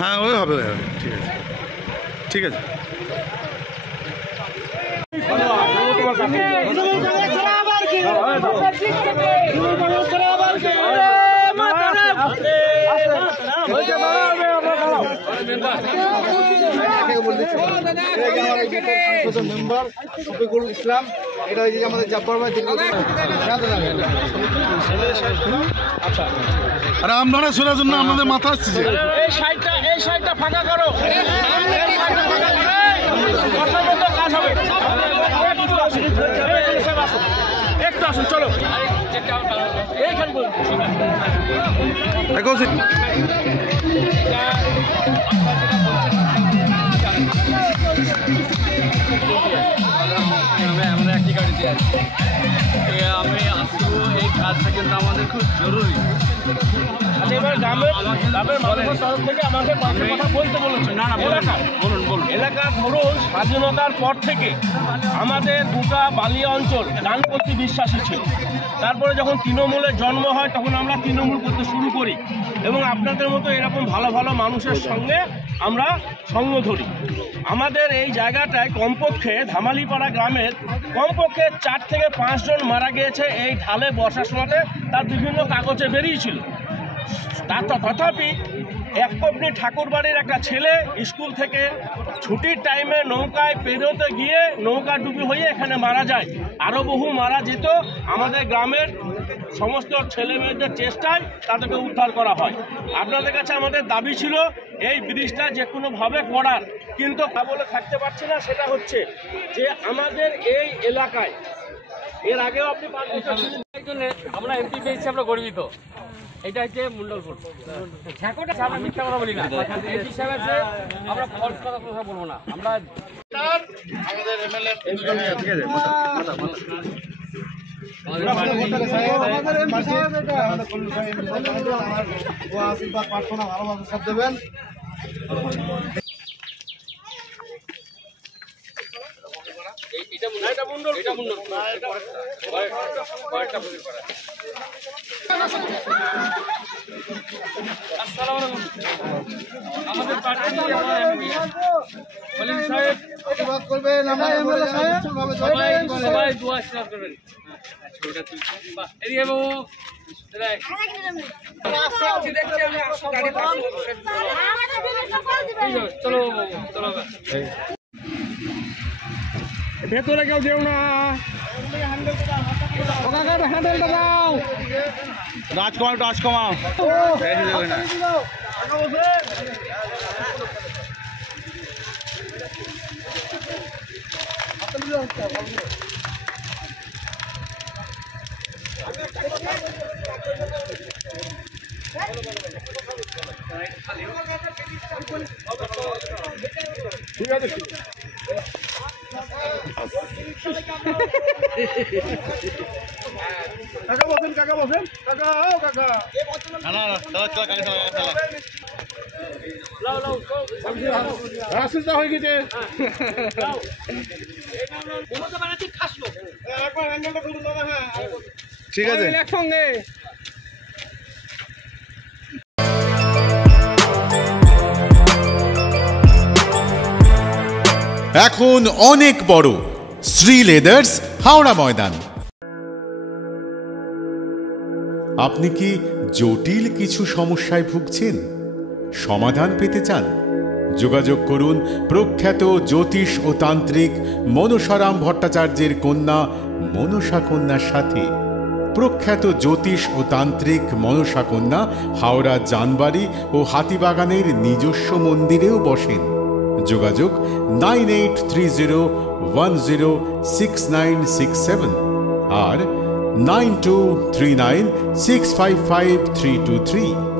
হ্যাঁ ওই হবে ওই হবে, ঠিক আছে ঠিক আছে। মেম্বার শফিকুল ইসলাম, এটা হচ্ছে আমাদের জাব্বার ভাই। আরে আমদানা শোনার জন্য আমাদের মাথা আসছে। এই সাইডটা ফাঁকা করো, কাজ হবে। একটু আসুন, চলো এইখান আমরা একই গাড়িতে আছি। আমি আসবো, এই কাজটা কিন্তু আমাদের খুব জরুরি। এবার গ্রামের মানুষের তরফ থেকে আমাকে কথা বলতে বলেছে। না না, বলুন। এলাকা ধরুন স্বাধীনতার পর থেকে আমাদের গোটা বালিয়া অঞ্চল ডানপন্থী বিশ্বাসী ছিল। তারপরে যখন তৃণমূলের জন্ম হয় তখন আমরা তৃণমূল করতে শুরু করি এবং আপনাদের মতো এরকম ভালো ভালো মানুষের সঙ্গে আমরা সঙ্গ ধরি। আমাদের এই জায়গাটায় কমপক্ষে ধামালিপাড়া গ্রামের কমপক্ষে 4 থেকে 5 জন মারা গিয়েছে এই ঢালে বর্ষার সময়তে, তার বিভিন্ন কাগজে বেরিয়েছিল। তথাপি একপত্নী ঠাকুরবাড়ির একটা ছেলে স্কুল থেকে ছুটির টাইমে নৌকায় পেরোতে গিয়ে নৌকা ডুবি হয়ে এখানে মারা যায়। আরও বহু মারা যেত। আমাদের গ্রামের সমস্ত ছেলে মেয়েদের চেষ্টায় তাদেরকে উদ্ধার করা হয়। আপনাদের কাছে আমাদের দাবি ছিল এই ব্রিজটা যে কোনোভাবে করার, কিন্তু বলে থাকতে পারছি না। সেটা হচ্ছে যে আমাদের এই এলাকায় এর আগেও আপনি আমরা এমপি পেয়েছি, আমরা গর্বিত। এটা হচ্ছে মন্ডলপুর। আমরা মিথ্যা কথা বলি না, এমপি সাহেব আছে, আমরা ফলস কথা বলবো না। আমরা আমাদের এমএলএ আশীর্বাদ প্রার্থনা ভালোভাবে সব দেবেন। আমাদের পার্টি সাহেব আশীর্বাদ করবেন, আমরা এমএলএ সাহেব সবাই দোয়া আশীর্বাদ করবেন। এদিকে বাবু চলো চলো, ভেতরে কেউ যেও না। হ্যান্ডেলটা দাও। রাজ কমাও ঠিক আছে। কাকা বসেন কাকা ও কাকা রাস্তা হয়ে গেছে। ঠিক আছে একসঙ্গে। এখন অনেক বড় শ্রী লেদার্স হাওড়া ময়দান। আপনি কি জটিল কিছু সমস্যায় ভুগছেন? সমাধান পেতে চান? যোগাযোগ করুন প্রখ্যাত জ্যোতিষ ও তান্ত্রিক মনসারাম ভট্টাচার্যের কন্যা মনসা কন্যার সাথে। প্রখ্যাত জ্যোতিষ ও তান্ত্রিক মনসা কন্যা হাওড়া জানবাড়ি ও হাতিবাগানের নিজস্ব মন্দিরেও বসেন। যোগাযোগ 9830106967 আর 9239655323।